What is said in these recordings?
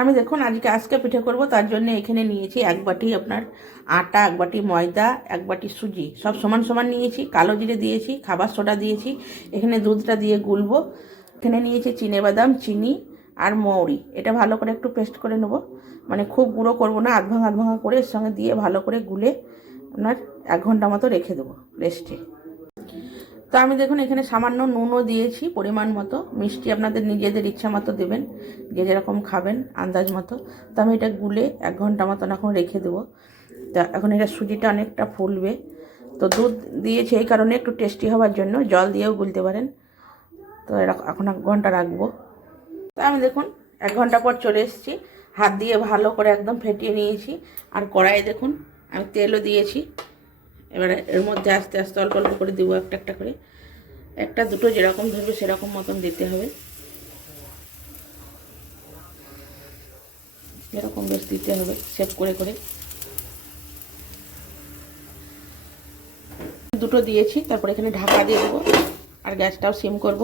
আমি দেখুন আজকে পিঠে করব, তার জন্য এখানে নিয়েছি 1 বাটি আপনার আটা, 1 বাটি ময়দা, 1 বাটি সুজি, সব সমান সমান নিয়েছি। কালো জিরে দিয়েছি, খাবার সোডা দিয়েছি, এখানে দুধটা দিয়ে গুলবো। এখানে নিয়েছি চিনেবাদাম, চিনি আর মৌরি। এটা ভালো করে একটু পেস্ট করে নেব, মানে খুব গুঁড়ো করব না, আধ ভাঙা করে এর সঙ্গে দিয়ে ভালো করে গুলে আপনার 1 ঘন্টা মতো রেখে দেবো রেস্টে। তো আমি দেখুন এখানে সামান্য নুনও দিয়েছি পরিমাণ মতো, মিষ্টি আপনাদের নিজেদের ইচ্ছা মতো দেবেন, যে যেরকম খাবেন আন্দাজ মতো। তো আমি এটা গুলে 1 ঘন্টা মতন এখন রেখে দেবো। তা এখন এটা সুজিটা অনেকটা ফুলবে, তো দুধ দিয়েছি এই কারণে একটু টেস্টি হওয়ার জন্য, জল দিয়েও গুলতে পারেন। তো এখন 1 ঘন্টা রাখবো। তো আমি দেখুন 1 ঘন্টা পর চলে এসেছি, হাত দিয়ে ভালো করে একদম ফেটিয়ে নিয়েছি। আর কড়াইয়ে দেখুন আমি তেলও দিয়েছি। এবারে এর মধ্যে আস্তে আস্তে অল্প অল্প করে দেবো, একটা একটা করে, একটা দুটো যেরকম ধরবে সেরকম মতন দিতে হবে, এরকম বেশ দিতে হবে সেভ করে করে। দুটো দিয়েছি, তারপর এখানে ঢাকা দিয়ে দেবো আর গ্যাসটাও সিম করব।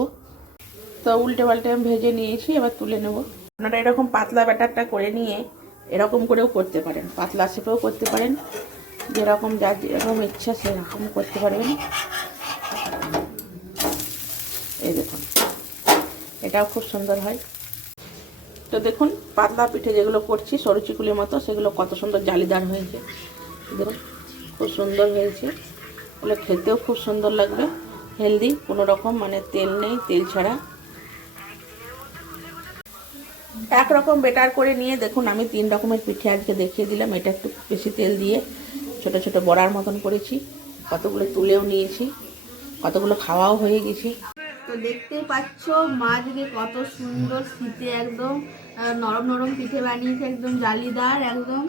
তো উল্টে পাল্টে আমি ভেজে নিয়েছি, এবার তুলে নেব। আপনারা এরকম পাতলা ব্যাটারটা করে নিয়ে এরকম করেও করতে পারেন, পাতলা শেপেও করতে পারেন, যেরকম যার যেরকম ইচ্ছা সেরকম করতে পারবেন। এই দেখুন এটাও খুব সুন্দর হয়। তো দেখুন পাতলা পিঠে যেগুলো করছি সরু চিকুলির মতো, সেগুলো কত সুন্দর জালিদার হয়েছে, দেখুন খুব সুন্দর হয়েছে। ওগুলো খেতেও খুব সুন্দর লাগবে, হেলদি, কোনো রকম মানে তেল নেই, তেল ছাড়া। একরকম বেটার করে নিয়ে দেখুন আমি 3 রকমের পিঠে আজকে দেখিয়ে দিলাম। এটা একটু বেশি তেল দিয়ে ছোট ছোট বড়ার মতন করেছি, কতগুলো তুলেও নিয়েছি, কতগুলো খাওয়াও হয়ে গেছি। তো দেখতেই পাচ্ছ মা দিকে কত সুন্দর শীতে একদম নরম নরম পিঠে বানিয়েছে, একদম জালিদার একদম।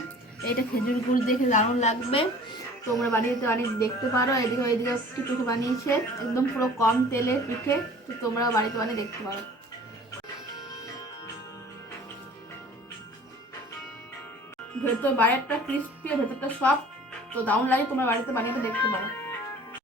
এটা খেজুর গুড় দেখে দারুণ লাগবে, তোমরা বাড়িতে বানিয়ে দেখতে পারো। এদিকে ওইদিকে একটু পিঠে বানিয়েছে, একদম পুরো কম তেলের পিঠে, তো তোমরা বাড়িতে বানিয়ে দেখতে পারো। ভেতর বাইরেটা ক্রিস্পি, ভেতরটা সফট, তো দারুণ লাগে, তোমরা বাড়িতে বানিয়ে দেখতে পারো।